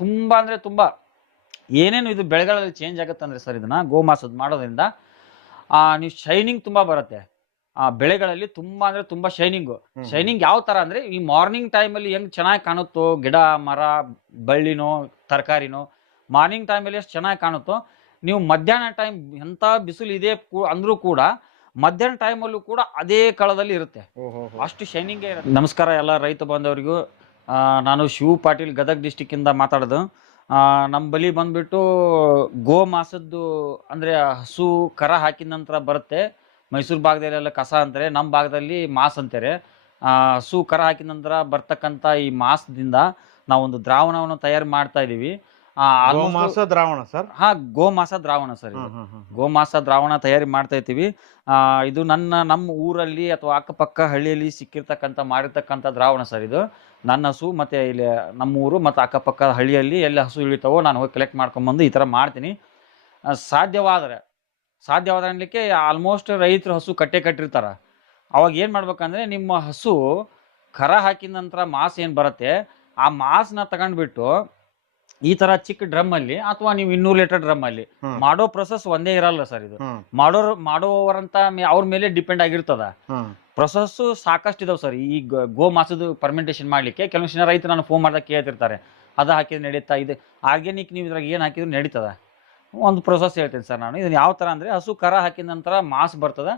ತುಂಬಾ ಅಂದ್ರೆ ತುಂಬಾ ಏನೇನು ಇದು ಬೆಳೆಗಳಲ್ಲಿ ಚೇಂಜ್ ಆಗುತ್ತೆ ಅಂದ್ರೆ ಸರ್, ಇದನ್ನ ಗೋಮಾಸದ ಮಾಡೋದ್ರಿಂದ ನೀವು ಶೈನಿಂಗ್ ತುಂಬಾ ಬರುತ್ತೆ. ಬೆಳೆಗಳಲ್ಲಿ ತುಂಬಾ ಅಂದ್ರೆ ತುಂಬಾ ಶೈನಿಂಗ್ ಯಾವ ತರ ಅಂದ್ರೆ, ಈ ಮಾರ್ನಿಂಗ್ ಟೈಮಲ್ಲಿ ಹೆಂಗ್ ಚೆನ್ನಾಗಿ ಕಾಣುತ್ತೋ ಗಿಡ ಮರ ಬಳ್ಳಿನೋ ತರಕಾರಿನೋ, ಮಾರ್ನಿಂಗ್ ಟೈಮಲ್ಲಿ ಎಷ್ಟು ಚೆನ್ನಾಗಿ ಕಾಣುತ್ತೋ, ನೀವು ಮಧ್ಯಾಹ್ನ ಟೈಮ್ ಎಂತ ಬಿಸಿಲು ಇದೆ ಅಂದ್ರೂ ಕೂಡ ಮಧ್ಯಾಹ್ನ ಟೈಮಲ್ಲೂ ಕೂಡ ಅದೇ ಕಳದಲ್ಲಿ ಇರುತ್ತೆ. ಅಷ್ಟು ಶೈನಿಂಗೇ ಇರುತ್ತೆ. ನಮಸ್ಕಾರ ಎಲ್ಲ ರೈತ ಬಾಂಧವರಿಗೂ. ನಾನು ಶಿವ ಪಾಟೀಲ್, ಗದಗ್ ಡಿಸ್ಟಿಕ್ ಇಂದ ಮಾತಾಡೋದು. ನಮ್ಮ ಬಳಿ ಬಂದ್ಬಿಟ್ಟು ಗೋ ಮಾಸದ್ದು ಅಂದ್ರೆ ಹಸು ಕರ ಹಾಕಿದ ನಂತರ ಬರುತ್ತೆ. ಮೈಸೂರು ಭಾಗದಲ್ಲೆಲ್ಲ ಕಸ ಅಂತಾರೆ, ನಮ್ಮ ಭಾಗದಲ್ಲಿ ಮಾಸ್ ಅಂತಾರೆ. ಹಸು ಕರ ಹಾಕಿದ ನಂತರ ಬರ್ತಕ್ಕಂಥ ಈ ಮಾಸದಿಂದ ನಾವೊಂದು ದ್ರಾವಣವನ್ನು ತಯಾರು ಮಾಡ್ತಾ ಇದೀವಿ. ಗೋಮಾಸ ದ್ರಾವಣ ಸರ್? ಹಾ, ಗೋಮಾಸ ದ್ರಾವಣ ಸರ್. ಗೋಮಾಸ ದ್ರಾವಣ ತಯಾರಿ ಮಾಡ್ತಾ ಇರ್ತೀವಿ. ಇದು ನಮ್ಮ ಊರಲ್ಲಿ ಅಥವಾ ಅಕ್ಕಪಕ್ಕ ಹಳ್ಳಿಯಲ್ಲಿ ಸಿಕ್ಕಿರ್ತಕ್ಕಂಥ ಮಾಡಿರ್ತಕ್ಕಂಥ ದ್ರಾವಣ ಸರ್. ಇದು ನನ್ನ ಹಸು ಮತ್ತೆ ಇಲ್ಲಿ ನಮ್ಮ ಊರು ಮತ್ತು ಅಕ್ಕಪಕ್ಕ ಹಳ್ಳಿಯಲ್ಲಿ ಎಲ್ಲಿ ಹಸು ಇಳಿತಾವೋ ನಾನು ಹೋಗಿ ಕಲೆಕ್ಟ್ ಮಾಡ್ಕೊಂಬಂದು ಈ ಥರ ಮಾಡ್ತೀನಿ. ಸಾಧ್ಯವಾದರೆ ಅನ್ಲಿಕ್ಕೆ ಆಲ್ಮೋಸ್ಟ್ ರೈತರು ಹಸು ಕಟ್ಟಿರ್ತಾರೆ. ಅವಾಗ ಏನು ಮಾಡ್ಬೇಕಂದ್ರೆ, ನಿಮ್ಮ ಹಸು ಕರ ಹಾಕಿದ ನಂತರ ಮಾಸ್ ಏನು ಬರುತ್ತೆ, ಆ ಮಾಸ್ನ ತಗೊಂಡ್ಬಿಟ್ಟು ಈ ತರ ಚಿಕ್ಕ ಡ್ರಮ್ ಅಲ್ಲಿ ಅಥವಾ ನೀವು 200 ಲೀಟರ್ ಡ್ರಮ್ ಅಲ್ಲಿ ಮಾಡೋ ಪ್ರೊಸೆಸ್ ಒಂದೇ ಇರಲ್ಲ ಸರ್. ಇದು ಮಾಡೋವರಂತ ಅವ್ರ ಮೇಲೆ ಡಿಪೆಂಡ್ ಆಗಿರ್ತದ. ಪ್ರೊಸೆಸ್ ಸಾಕಷ್ಟು ಇದಾವೆ ಸರ್. ಈ ಗೋ ಮಾಸದ ಪರ್ಮೆಂಟೇಶನ್ ಮಾಡ್ಲಿಕ್ಕೆ ಕೆಲವೊಂದು ಜನ ರೈತರು ನಾನು ಫೋನ್ ಮಾಡಿದಾಗ ಕೇಳ್ತಿರ್ತಾರೆ, ಅದ ಹಾಕಿದ್ರೆ ನಡೀತಾ, ಇದು ಆರ್ಗ್ಯಾನಿಕ್ ನೀವು ಇದ್ರಾಗ ಏನು ಹಾಕಿದ್ರು ನಡೀತದ. ಒಂದು ಪ್ರೊಸೆಸ್ ಹೇಳ್ತೀನಿ ಸರ್ ನಾನು. ಇದನ್ನ ಯಾವ ತರ ಅಂದ್ರೆ, ಹಸು ಕರ ಹಾಕಿದ ನಂತರ ಮಾಸ್ ಬರ್ತದ.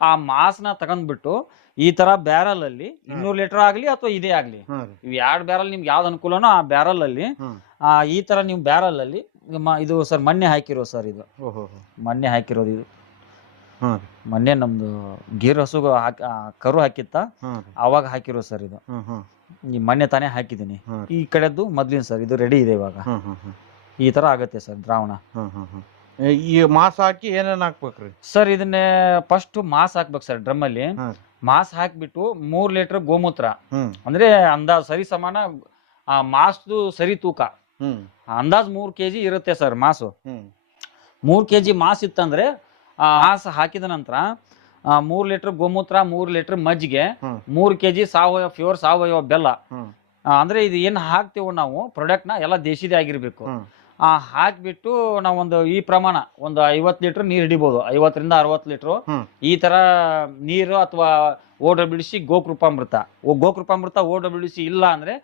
ಆ ಮಾಸ್ನ ತಗೊಂಡ್ಬಿಟ್ಟು ಈ ತರ ಬ್ಯಾರಲ್ ಅಲ್ಲಿ 200 ಲೀಟರ್ ಆಗ್ಲಿ ಅಥವಾ ಇದೇ ಆಗ್ಲಿ, ಇವ್ 2 ಬ್ಯಾರಲ್ ನಿಮ್ಗೆ ಯಾವ್ದು ಅನುಕೂಲನೋ ಆ ಬ್ಯಾರಲ್ ಅಲ್ಲಿ ಈ ತರ ನೀವು ಬ್ಯಾರಲ್ ಅಲ್ಲಿ ಇದು ಸರ್ ಮೊನ್ನೆ ಹಾಕಿರೋ ಸರ್. ಇದು ಮೊನ್ನೆ ಹಾಕಿರೋದು. ಇದು ಮೊನ್ನೆ ನಮ್ದು ಗೀರ್ ಹಸು ಕರು ಹಾಕಿತ್ತ, ಅವಾಗ ಹಾಕಿರೋ ಸರ್. ಇದು ಈ ಮೊನ್ನೆ ತಾನೇ ಹಾಕಿದೀನಿ. ಈ ಕಡೆದ್ದು ಮೊದ್ಲಿನ ಸರ್. ಇದು ರೆಡಿ ಇದೆ ಇವಾಗ. ಈ ತರ ಆಗತ್ತೆ ಸರ್ ದ್ರಾವಣ. ಈ ಮಾಸ್ ಹಾಕಿ ಏನೇನ್ ಹಾಕ್ಬೇಕ್ರಿ ಸರ್? ಇದನ್ನೇ ಫಸ್ಟ್ ಮಾಸ್ ಹಾಕ್ಬೇಕು ಸರ್. ಡ್ರಮ್ ಅಲ್ಲಿ ಮಾಸ್ ಹಾಕ್ಬಿಟ್ಟು 3 ಲೀಟರ್ ಗೋಮೂತ್ರ, ಅಂದ್ರೆ ಅಂದಾಜ್ ಸರಿ ಸಮಾನ ಮಾಸ್ದು ಸರಿ ತೂಕ ಅಂದಾಜ್ 3 kg ಇರುತ್ತೆ ಸರ್ ಮಾಸು. 3 kg ಮಾಸ್ ಇತ್ತಂದ್ರೆ ಮಾಸ್ ಹಾಕಿದ ನಂತರ 3 ಲೀಟರ್ ಗೋಮೂತ್ರ, 3 ಲೀಟರ್ ಮಜ್ಜಿಗೆ, 3 kg ಪ್ಯೂರ್ ಸಾವಯವ ಬೆಲ್ಲ. ಅಂದ್ರೆ ಇದು ಏನ್ ಹಾಕ್ತೇವೋ ನಾವು ಪ್ರಾಡಕ್ಟ್ ನ ಎಲ್ಲ ದೇಶಿದೇ ಆಗಿರ್ಬೇಕು. ಹಾಕ್ಬಿಟ್ಟು ನಾವೊಂದು ಈ ಪ್ರಮಾಣ ಒಂದು 50 ಲೀಟರ್ ನೀರು ಹಿಡಿಬಹುದು. 50 ರಿಂದ 60 ಲೀಟರ್ ಈ ತರ ನೀರು, ಅಥವಾ OWC ಗೋಕೃಪಾಮೃತ OWC ಇಲ್ಲ ಅಂದ್ರೆ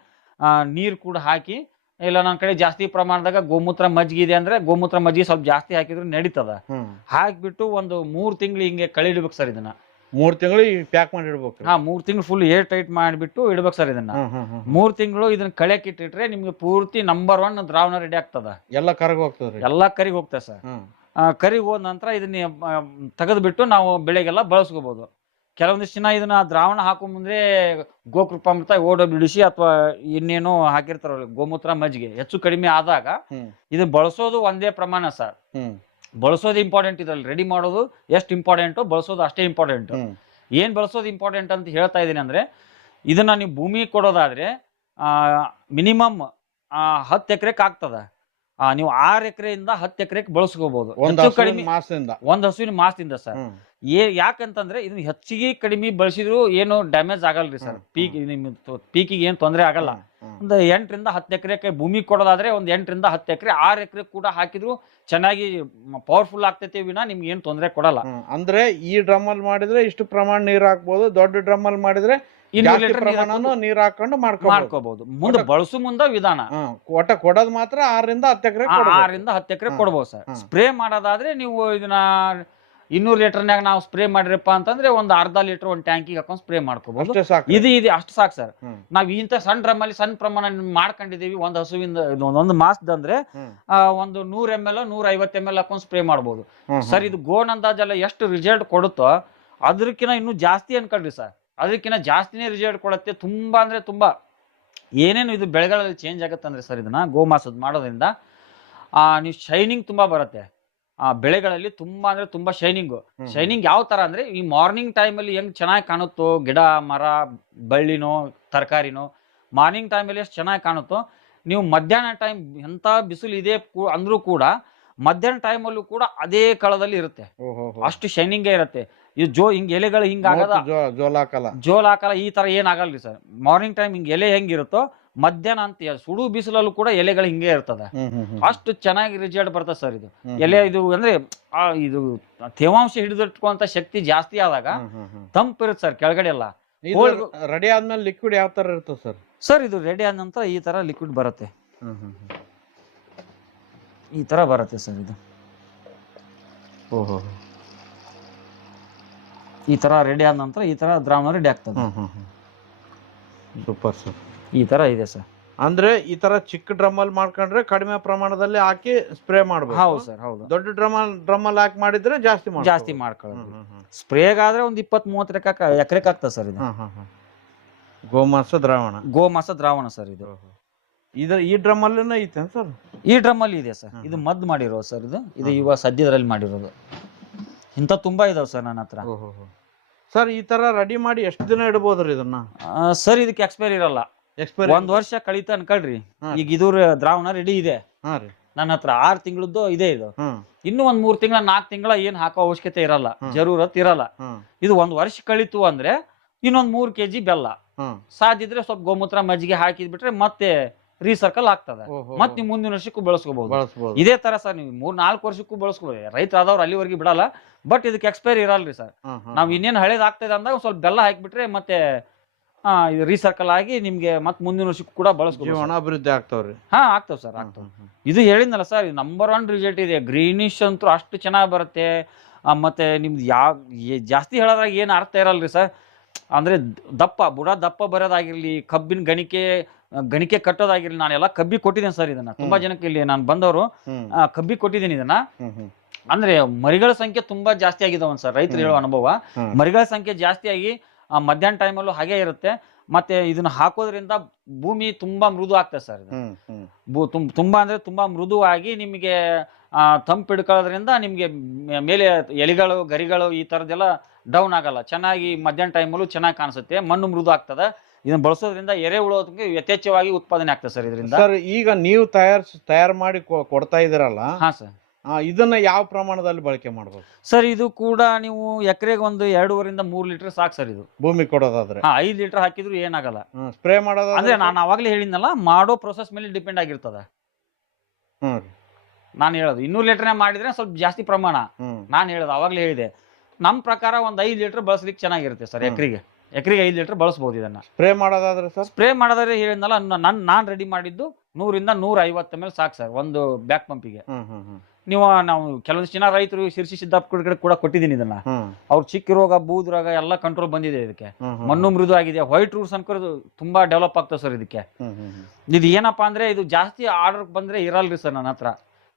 ನೀರು ಕೂಡ ಹಾಕಿ, ಇಲ್ಲ ನನ್ನ ಕಡೆ ಜಾಸ್ತಿ ಪ್ರಮಾಣದಾಗ ಗೋಮೂತ್ರ ಮಜ್ಜಿಗೆ ಇದೆ ಅಂದ್ರೆ ಗೋಮೂತ್ರ ಮಜ್ಜಿಗೆ ಸ್ವಲ್ಪ ಜಾಸ್ತಿ ಹಾಕಿದ್ರೆ ನಡೀತದ. ಹಾಕ್ಬಿಟ್ಟು ಒಂದು 3 ತಿಂಗಳು ಹಿಂಗೆ ಕಳಿಡ್ಬೇಕು ಸರ್. ಇದನ್ನ 3 ತಿಂಗಳು ಪ್ಯಾಕ್ ಮಾಡಿ ಇಡ್ಬೇಕು. 3 ತಿಂಗಳು ಫುಲ್ ಏರ್ ಟೈಟ್ ಮಾಡಿಬಿಟ್ಟು ಇಡ್ಬೇಕು ಸರ್. ಇದನ್ನ 3 ತಿಂಗಳು ಇದನ್ನ ಕಳೆಯಕ್ಕೆ ಇಟ್ಟಿಟ್ರೆ ನಿಮ್ಗೆ ಪೂರ್ತಿ ನಂಬರ್ 1 ದ್ರಾವಣ ರೆಡಿ ಆಗ್ತದ. ಎಲ್ಲ ಕರಗಿ ಹೋಗ್ತದೆ. ಎಲ್ಲಾ ಕರಿಗೆ ಹೋಗ್ತದೆ ಸರ್. ಕರಿಗೆ ಹೋದ ನಂತರ ಇದನ್ನ ತೆಗೆದ್ಬಿಟ್ಟು ನಾವು ಬೆಳೆಗೆಲ್ಲ ಬಳಸ್ಕೋಬಹುದು. ಕೆಲವೊಂದಿಷ್ಟು ಜನ ಇದನ್ನ ದ್ರಾವಣ ಹಾಕೋ ಮುಂದೆ ಗೋಕೃಪಾಮೃತ OWC ಅಥವಾ ಇನ್ನೇನೋ ಹಾಕಿರ್ತಾರ ಗೋಮೂತ್ರ ಮಜ್ಜಿಗೆ ಹೆಚ್ಚು ಕಡಿಮೆ ಆದಾಗ ಇದನ್ನ ಬಳಸೋದು ಒಂದೇ ಪ್ರಮಾಣ ಸರ್. ಬಳಸೋದು ಇಂಪಾರ್ಟೆಂಟ್. ಇದ್ರಲ್ಲಿ ರೆಡಿ ಮಾಡೋದು ಎಷ್ಟು ಇಂಪಾರ್ಟೆಂಟು, ಬಳಸೋದು ಅಷ್ಟೇ ಇಂಪಾರ್ಟೆಂಟ್. ಏನ್ ಬಳಸೋದು ಇಂಪಾರ್ಟೆಂಟ್ ಅಂತ ಹೇಳ್ತಾ ಇದೀನಿ ಅಂದ್ರೆ, ಇದನ್ನ ನೀವು ಭೂಮಿ ಕೊಡೋದಾದ್ರೆ ಮಿನಿಮಮ್ 10 ಎಕರೆಗೆ ಆಗ್ತದ. ನೀವು 6 ಎಕರೆಯಿಂದ 10 ಎಕರೆಗೆ ಬಳಸ್ಕೋಬಹುದು ಒಂದು ಹಸುವಿನ ಮಾಸದಿಂದ ಸರ್. ಯಾಕಂತಂದ್ರೆ ಇದನ್ನ ಹೆಚ್ಚಿಗೆ ಕಡಿಮೆ ಬಳಸಿದ್ರು ಏನು ಡ್ಯಾಮೇಜ್ ಆಗಲ್ರಿ ಸರ್. ಪೀಕಿಗೆ ಏನ್ ತೊಂದರೆ ಆಗಲ್ಲ. ಒಂದು 8 ರಿಂದ 10 ಎಕರೆ ಭೂಮಿ ಕೊಡೋದಾದ್ರೆ ಒಂದು 8 ರಿಂದ 10 ಎಕರೆ 6 ಎಕರೆ ಕೂಡ ಹಾಕಿದ್ರು ಚೆನ್ನಾಗಿ ಪವರ್ಫುಲ್ ಆಗ್ತೈತಿ ವಿನ ನಿಮ್ಗೆ ಏನ್ ತೊಂದರೆ ಕೊಡಲ್ಲ. ಅಂದ್ರೆ ಈ ಡ್ರಮ್ ಅಲ್ಲಿ ಮಾಡಿದ್ರೆ ಇಷ್ಟು ಪ್ರಮಾಣ ನೀರ್ ಹಾಕ್ಬೋದು, ದೊಡ್ಡ ಡ್ರಮ್ ಅಲ್ಲಿ ಮಾಡಿದ್ರೆ 200 ಲೀಟರ್ ನೀರ್ ಹಾಕೊಂಡು ಮಾಡ್ಕೋಬಹುದು. ಮುಂದೆ ಬಳಸು ಮುಂದ ವಿಧಾನ ಒಟ್ಟ ಕೊಡೋದು ಮಾತ್ರ 6 ರಿಂದ 10 ಎಕರೆ 6 ರಿಂದ 10 ಎಕರೆ ಕೊಡ್ಬೋದು ಸರ್. ಸ್ಪ್ರೇ ಮಾಡೋದಾದ್ರೆ ನೀವು ಇದನ್ನ 200 ಲೀಟರ್ನಾಗ ನಾವು ಸ್ಪ್ರೇ ಮಾಡಿರಪ್ಪ ಅಂತಂದ್ರೆ ಒಂದು ಅರ್ಧ ಲೀಟರ್ ಒಂದು ಟ್ಯಾಂಕಿಗೆ ಹಾಕೊಂಡು ಸ್ಪ್ರೇ ಮಾಡ್ಕೋಬಹುದು. ಇದು ಅಷ್ಟು ಸಾಕು ಸರ್. ನಾವ್ ಇಂತ ಸಣ್ಣ ಡ್ರಮ್ ಅಲ್ಲಿ ಸಣ್ಣ ಪ್ರಮಾಣ ಮಾಡ್ಕೊಂಡಿದೀವಿ. ಒಂದು ಹಸುವಿಂದ ಒಂದು ಮಾಸದಂದ್ರೆ ಒಂದು 100 ml 150 ml ಹಾಕೊಂಡು ಸ್ಪ್ರೇ ಮಾಡ್ಬೋದು ಸರ್. ಇದು ಗೋನ್ ಅಂದಾಜೆಲ್ಲ ಎಷ್ಟು ರಿಸಲ್ಟ್ ಕೊಡುತ್ತೋ ಅದಕ್ಕಿಂತ ಇನ್ನೂ ಜಾಸ್ತಿ ಅನ್ಕೊಳ್ರಿ ಸರ್. ಅದಕ್ಕಿಂತ ಜಾಸ್ತಿನೇ ರಿಸಲ್ಟ್ ಕೊಡುತ್ತೆ. ತುಂಬಾ ಅಂದ್ರೆ ತುಂಬಾ ಏನೇನು ಇದು ಬೆಳೆಗಳಲ್ಲಿ ಚೇಂಜ್ ಆಗುತ್ತೆ ಅಂದ್ರೆ ಸರ್, ಇದನ್ನ ಗೋಮಾಸದ ಮಾಡೋದ್ರಿಂದ ನೀವು ಶೈನಿಂಗ್ ತುಂಬಾ ಬರುತ್ತೆ. ಬೆಳೆಗಳಲ್ಲಿ ತುಂಬಾ ಅಂದ್ರೆ ತುಂಬಾ ಶೈನಿಂಗ್ ಯಾವ ತರ ಅಂದ್ರೆ, ಈ ಮಾರ್ನಿಂಗ್ ಟೈಮಲ್ಲಿ ಹೆಂಗ್ ಚೆನ್ನಾಗಿ ಕಾಣುತ್ತೋ ಗಿಡ ಮರ ಬಳ್ಳಿನೋ ತರಕಾರಿನೋ, ಮಾರ್ನಿಂಗ್ ಟೈಮಲ್ಲಿ ಎಷ್ಟು ಚೆನ್ನಾಗಿ ಕಾಣುತ್ತೋ, ನೀವು ಮಧ್ಯಾಹ್ನ ಟೈಮ್ ಎಂತ ಬಿಸಿಲು ಇದೆ ಅಂದ್ರೂ ಕೂಡ ಮಧ್ಯಾಹ್ನ ಟೈಮಲ್ಲೂ ಕೂಡ ಅದೇ ಕಳದಲ್ಲಿ ಇರುತ್ತೆ. ಅಷ್ಟು ಶೈನಿಂಗೇ ಇರುತ್ತೆ. ಇದು ಹಿಂಗ್ ಎಲೆಗಳು ಹಿಂಗ ಆಗದ ಜೋಲ್ ಹಾಕಲ್ಲ ಈ ತರ ಏನಾಗಲ್ರಿ ಸರ್. ಮಾರ್ನಿಂಗ್ ಟೈಮ್ ಹಿಂಗ್ ಎಲೆ ಹೆಂಗಿರುತ್ತೋ ಮಧ್ಯಾಹ್ನ ಅಂತ ಸುಡು ಬಿಸಿಲಲ್ಲೂ ಕೂಡ ಎಲೆಗಳು ಹಿಂಗೆ ಇರ್ತದ. ಅಷ್ಟು ಚೆನ್ನಾಗಿ ರಿಸಲ್ಟ್ ಬರ್ತದೆ ಸರ್ ಇದು. ಎಲೆ ಇದು ಅಂದ್ರೆ ಇದು ತೇವಾಂಶ ಹಿಡಿದಿಟ್ಕೊಂತ ಶಕ್ತಿ ಜಾಸ್ತಿ ಆದಾಗ ತಂಪಿರುತ್ತೆ ಸರ್ ಕೆಳಗಡೆ ಎಲ್ಲ. ರೆಡಿ ಆದ್ಮೇಲೆ ಲಿಕ್ವಿಡ್ ಯಾವ ತರ ಇರ್ತದೆ ಸರ್? ಸರ್ ಇದು ರೆಡಿ ಆದ ನಂತರ ಈ ತರ ಲಿಕ್ವಿಡ್ ಬರುತ್ತೆ, ಈ ತರ ಬರುತ್ತೆ ಸರ್ ಇದು. ಓಹೋ, ಈ ತರ ರೆಡಿ ಆದ ನಂತರ ಈ ತರ ದ್ರಾವಣ ರೆಡಿ ಆಗ್ತದೆ. Super sir. ಈ ತರ ಇದೆ ಸರ್. ಅಂದ್ರೆ ಈ ತರ ಚಿಕ್ಕ ಡ್ರಮ್ ಅಲ್ಲಿ ಮಾಡ್ಕೊಂಡ್ರೆ ಕಡಿಮೆ ಪ್ರಮಾಣದಲ್ಲಿ ಹಾಕಿ ಸ್ಪ್ರೇ ಮಾಡಬಹುದು. ಹೌದು ಸರ್, ಹೌದು. ದೊಡ್ಡ ಡ್ರಮ್ ಅಲ್ಲಿ ಹಾಕಿ ಮಾಡಿದ್ರೆ ಜಾಸ್ತಿ ಮಾಡ್ಕೊಳ್ಳೋದು. ಸ್ಪ್ರೇಗಾದ್ರೆ ಒಂದು 20-30 ಎಕರೆಗೆ ಆಗ್ತದೆ ಸರ್ ಇದು. ಗೋಮಾಂಸ ದ್ರಾವಣ ಸರ್ ಇದು. ಈ ಡ್ರಮ್ ಅಲ್ಲಿ ಐತೆ ಸರ್? ಈ ಡ್ರಮ್ ಅಲ್ಲಿ ಇದೆ ಸರ್. ಇದು ಮದ್ದು ಮಾಡಿರೋದು ಸರ್ ಇದು ಇವಾಗ ಸದ್ಯದ್ರಲ್ಲಿ ಮಾಡಿರೋದು. ಇಂಥ ತುಂಬಾ ಇದಾವೆ ಸರ್ ನನ್ನ ಹತ್ರ. ಸರ್ ಈ ತರ ರೆಡಿ ಮಾಡಿ ಎಷ್ಟು ದಿನ ಇಡಬಹುದ್ರಿ ಇದನ್ನ? ಸರ್ ಇದಕ್ಕೆ ಎಕ್ಸ್ಪೈರಿ ಇರಲ್ಲ. 1 ವರ್ಷ ಕಳೀತ ಅನ್ಕೊಳ್ರಿ. ಈಗ ಇದು ದ್ರಾವಣ ರೆಡಿ ಇದೆ ನನ್ನ ಹತ್ರ. 6 ತಿಂಗಳದ್ದು ಇದೆ ಇದು. ಇನ್ನು 1-3 ತಿಂಗಳ 4 ತಿಂಗಳ ಏನ್ ಹಾಕೋ ಅವಶ್ಯಕತೆ ಇರಲ್ಲ, ಜರೂರತ್ ಇರಲ್ಲ. ಇದು 1 ವರ್ಷ ಕಳೀತು ಅಂದ್ರೆ ಇನ್ನೊಂದ್ 3 kg ಬೆಲ್ಲ, ಸಾಧ್ಯದ್ರೆ ಸ್ವಲ್ಪ ಗೋಮೂತ್ರ ಮಜ್ಜಿಗೆ ಹಾಕಿದ್ಬಿಟ್ರೆ ಮತ್ತೆ ರೀಸರ್ಕಲ್ ಆಗ್ತದೆ. ಮತ್ತೆ ನೀವು ಮುಂದಿನ ವರ್ಷಕ್ಕೂ ಬಳಸ್ಕೋಬಹುದು. ಇದೇ ತರ ಸರ್ ನೀವು 3-4 ವರ್ಷಕ್ಕೂ ಬಳಸ್ಕೋಬಹುದು. ರೈತರಾದವ್ರು ಅಲ್ಲಿವರೆಗೆ ಬಿಡಲ್ಲ. ಬಟ್ ಇದಕ್ಕೆ ಎಕ್ಸ್ಪೈರಿ ಇರಲ್ರಿ ಸರ್. ನಾವ್ ಇನ್ನೇನು ಹಳೇದ್ ಆಗ್ತದೆ ಅಂದಾಗ ಸ್ವಲ್ಪ ಬೆಲ್ಲ ಹಾಕಿಬಿಟ್ರೆ ಮತ್ತೆ ಇದು ರೀಸರ್ಕಲ್ ಆಗಿ ನಿಮ್ಗೆ ಮತ್ತೆ ಮುಂದಿನ ವರ್ಷಕ್ಕೂ ಕೂಡ ಬಳಸ್ಕೋಬಹುದು. ಅಭಿವೃದ್ಧಿ ಆಗ್ತಾವ್ರಿ. ಆಗ್ತಾವ್ ಸರ್, ಆಗ್ತಾವ್. ಇದು ಹೇಳಿದ್ನಲ್ಲ ಸರ್, ನಂಬರ್ 1 ರಿಸಲ್ಟ್ ಇದೆ. ಗ್ರೀನಿಶ್ ಅಂತೂ ಅಷ್ಟು ಚೆನ್ನಾಗಿ ಬರುತ್ತೆ. ಮತ್ತೆ ನಿಮ್ದು ಜಾಸ್ತಿ ಹೇಳೋದ್ರಾಗ ಏನು ಅರ್ಥ ಇರಲ್ರಿ ಸರ್. ಅಂದ್ರೆ ಬುಡ ದಪ್ಪ ಬರೋದಾಗಿರ್ಲಿ, ಕಬ್ಬಿನ ಗಣಿಕೆ ಕಟ್ಟೋದಾಗಿರ್ಲಿ, ನಾನೆಲ್ಲ ಕಬ್ಬಿ ಕೊಟ್ಟಿದ್ದೇನೆ ಸರ್ ಇದನ್ನ. ತುಂಬಾ ಜನಕ್ಕೆ ಇಲ್ಲಿ ನಾನು ಬಂದವರು ಕಬ್ಬಿ ಕೊಟ್ಟಿದ್ದೀನಿ ಇದನ್ನ. ಅಂದ್ರೆ ಮರಿಗಳ ಸಂಖ್ಯೆ ತುಂಬಾ ಜಾಸ್ತಿ ಆಗಿದಾವ ಸರ್. ರೈತರು ಹೇಳೋ ಅನುಭವ, ಮರಿಗಳ ಸಂಖ್ಯೆ ಜಾಸ್ತಿ ಆಗಿ ಮಧ್ಯಾಹ್ನ ಟೈಮಲ್ಲೂ ಹಾಗೆ ಇರುತ್ತೆ. ಮತ್ತೆ ಇದನ್ನ ಹಾಕೋದ್ರಿಂದ ಭೂಮಿ ತುಂಬಾ ಮೃದು ಆಗ್ತದೆ ಸರ್. ತುಂಬಾ ಅಂದ್ರೆ ತುಂಬಾ ಮೃದುವಾಗಿ ನಿಮಗೆ ತಂಪು ಹಿಡ್ಕೊಳ್ಳೋದ್ರಿಂದ ನಿಮ್ಗೆ ಮೇಲೆ ಎಲೆಗಳು ಗರಿಗಳು ಈ ತರದೆಲ್ಲ ಡೌನ್ ಆಗಲ್ಲ. ಚೆನ್ನಾಗಿ ಮಧ್ಯಾಹ್ನ ಟೈಮಲ್ಲೂ ಚೆನ್ನಾಗಿ ಕಾಣಿಸುತ್ತೆ. ಮಣ್ಣು ಮೃದು ಆಗ್ತದೆ. ಇದನ್ನ ಬಳಸೋದ್ರಿಂದ ಎರೆಹುಳಕ್ಕೆ ಯಥೇಚ್ಛವಾಗಿ ಉತ್ಪಾದನೆ ಆಗ್ತದೆ ಸರ್ ಇದರಿಂದ. ಸರ್ ಈಗ ನೀವು ತಯಾರು ಮಾಡಿ ಕೊಡ್ತಾ ಇದೀರಲ್ಲ, ಸರ್, ಇದನ್ನ ಯಾವ ಪ್ರಮಾಣದಲ್ಲಿ ಬಳಕೆ ಮಾಡಬಹುದು ಸರ್? ಇದು ಕೂಡ ನೀವು ಎಕರೆಗೆ ಒಂದು 2.5-3 ಲೀಟರ್ ಸಾಕು ಸರ್. ಇದು ಭೂಮಿ ಕೊಡೋದಾದ್ರೆ 5 ಲೀಟರ್ ಹಾಕಿದ್ರು ಏನಾಗಲ್ಲ. ಸ್ಪ್ರೇ ಮಾಡೋದಾದ್ರೆ ಅಂದ್ರೆ ನಾನು ಅವಾಗ್ಲೇ ಹೇಳಿದ್ನಲ್ಲ, ಮಾಡೋ ಪ್ರೊಸೆಸ್ ಮೇಲೆ ಡಿಪೆಂಡ್ ಆಗಿರ್ತದ. ನಾನು ಹೇಳೋದು 200 ಲೀಟರ್ನೇ ಮಾಡಿದ್ರೆ ಸ್ವಲ್ಪ ಜಾಸ್ತಿ ಪ್ರಮಾಣ. ನಾನು ಹೇಳೋದು ಅವಾಗ್ಲೇ ಹೇಳಿದೆ, ನಮ್ ಪ್ರಕಾರ ಒಂದು 5 ಲೀಟರ್ ಬಳಸ್ಲಿಕ್ಕೆ ಚೆನ್ನಾಗಿರುತ್ತೆ ಸರ್. ಎಕರೆಗೆ 5 ಲೀಟರ್ ಬಳಸಬಹುದು ಇದನ್ನ. ಸ್ಪ್ರೇ ಮಾಡೋದಾದ್ರೆ ಸರ್? ಸ್ಪ್ರೇ ಮಾಡೋದಾದ್ರೆ ಹೇಳಿದ್ನಲ್ಲ, ನಾನ್ ರೆಡಿ ಮಾಡಿದ್ದು 100-150 ml ಸಾಕು ಸರ್ ಒಂದು ಬ್ಯಾಕ್ ಪಂಪಿಗೆ. ನಾವು ಕೆಲವೊಂದಿಷ್ಟು ಜನ ರೈತರು ಶಿರ್ಸಿ ಸಿದ್ದಾಪುರ ಕಡೆ ಕೂಡ ಕೊಟ್ಟಿದ್ದೀನಿ ಇದನ್ನ. ಅವ್ರು ಚಿಕ್ಕ ರೋಗ, ಬೂದ್ ರೋಗ ಎಲ್ಲ ಕಂಟ್ರೋಲ್ ಬಂದಿದೆ ಇದಕ್ಕೆ. ಮಣ್ಣು ಮೃದು ಆಗಿದೆ. ವೈಟ್ ರೂಟ್ಸ್ ಅನ್ಕೊಂಡು ತುಂಬಾ ಡೆವಲಪ್ ಆಗ್ತದೆ ಸರ್ ಇದಕ್ಕೆ. ಇದು ಏನಪ್ಪಾ ಅಂದ್ರೆ ಇದು ಜಾಸ್ತಿ ಆರ್ಡರ್ ಬಂದ್ರೆ ಇರಲ್ರಿ ಸರ್ ನನ್ನ ಹತ್ರ.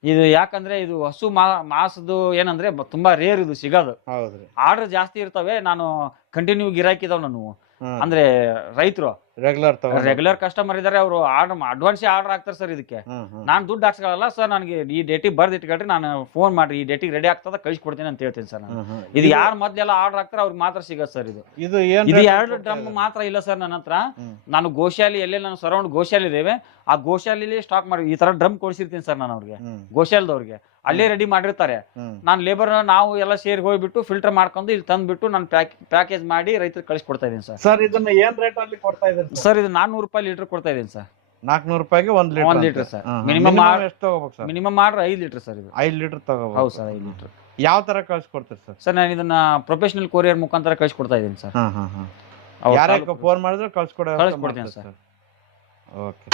ಇದು ಯಾಕಂದ್ರೆ ಇದು ಹಸು ಮಾಸದ್ದು ಏನಂದ್ರೆ ತುಂಬಾ ರೇರ್ ಇದು ಸಿಗೋದು. ಆರ್ಡರ್ ಜಾಸ್ತಿ ಇರ್ತವೆ. ನಾನು ಕಂಟಿನ್ಯೂ ಗಿರಾಕಿದಾವ್ ನಾನು. ಅಂದ್ರೆ ರೈತರು ರೆಗ್ಯುಲರ್ ಕಸ್ಟಮರ್ ಇದಾರೆ, ಅವರು ಅಡ್ವಾನ್ಸ್ ಆರ್ಡರ್ ಆಗ್ತಾರೆ ಸರ್ ಇದಕ್ಕೆ. ನಾನ್ ದುಡ್ಡು ಹಾಕ್ಸಲ್ಲ ಸರ್, ನನಗೆ ಈ ಡೇಟಿಗೆ ಬರ್ದು ಇಟ್ಕೊಳ್ರಿ, ನಾನು ಫೋನ್ ಮಾಡ್ರಿ, ಈ ಡೇಟಿಗೆ ರೆಡಿ ಆಗ್ತದ ಕಳಿಸ್ಕೊಡ್ತೀನಿ ಅಂತ ಹೇಳ್ತೀನಿ ಸರ್ ನಾನು. ಇದು ಯಾರು ಮೊದ್ಲೆಲ್ಲ ಆರ್ಡರ್ ಆಗ್ತಾರೆ ಅವ್ರಿಗೆ ಮಾತ್ರ ಸಿಗತ್ತೆ ಸರ್ ಇದು. ಇದು 2 ಡ್ರಮ್ ಮಾತ್ರ ಇಲ್ಲ ಸರ್ ನನ್ನ ಹತ್ರ. ನಾನು ಗೋಶಾಲೆ ಎಲ್ಲೇ ನಾನು ಸರೌಂಡ್ ಗೋಶಾಲೆ ಇದೇವೆ, ಆ ಗೋಶಾಲೆಯಲ್ಲಿ ಸ್ಟಾಕ್ ಮಾಡಿ ಈ ತರ ಡ್ರಮ್ ಕೊಡಿಸಿರ್ತೀನಿ ಸರ್ ನಾನು ಅವ್ರಿಗೆ. ಗೋಶಾಲದವ್ರಿಗೆ ಅಲ್ಲೇ ರೆಡಿ ಮಾಡಿರ್ತಾರೆ. ನಾನು ಲೇಬರ್ ನಾವು ಎಲ್ಲ ಸೇರಿ ಹೋಗ್ಬಿಟ್ಟು ಫಿಲ್ಟರ್ ಮಾಡ್ಕೊಂಡು ಇಲ್ಲಿ ತಂದ್ಬಿಟ್ಟು ನಾನು ಪ್ಯಾಕೇಜ್ ಮಾಡಿ ರೈತರಿಗೆ ಕಳಿಸ್ಕೊಡ್ತಾ ಇದೀನಿ ಸರ್. ಸರ್ ಇದನ್ನ ಏನ್ ರೇಟ್ ಅಲ್ಲಿ ಕೊಡ್ತಾ ಇದ್ದೀರಿ ಸರ್? ಇದು 400 ರೂಪಾಯಿ ಲೀಟರ್ ಕೊಡ್ತಾ ಇದೀನಿ ಸರ್. 400 ರೂಪಾಯಿಗೆ 1 ಲೀಟರ್ ಸರ್. ಮಿನಿಮಮ್ ಎಷ್ಟು ತಗೋಬೇಕು ಸರ್? ಮಿನಿಮಮ್ ಮಾಡ್ರೆ 5 ಲೀಟರ್ ಸರ್. ಇದು 5 ಲೀಟರ್ ತಗೋಬೇಕು. ಹೌದು ಸರ್, 5 ಲೀಟರ್. ಯಾವ ತರ ಕಳ್ಸಿಕೊಡ್ತೀರಿ ಸರ್? ಸರ್ ನಾನು ಇದನ್ನ ಪ್ರೊಫೆಷನಲ್ ಕೊರಿಯರ್ ಮುಖಾಂತರ ಕಳಿಸ್ಕೊಡ್ತಾ ಇದೀನಿ ಸರ್. ಯಾರ್ಯಾಕೆ ಫೋನ್ ಮಾಡಿದ್ರೆ ಕಳ್ಸ್ಕೊಡ್ತೀನಿ ಸರ್. ಓಕೆ.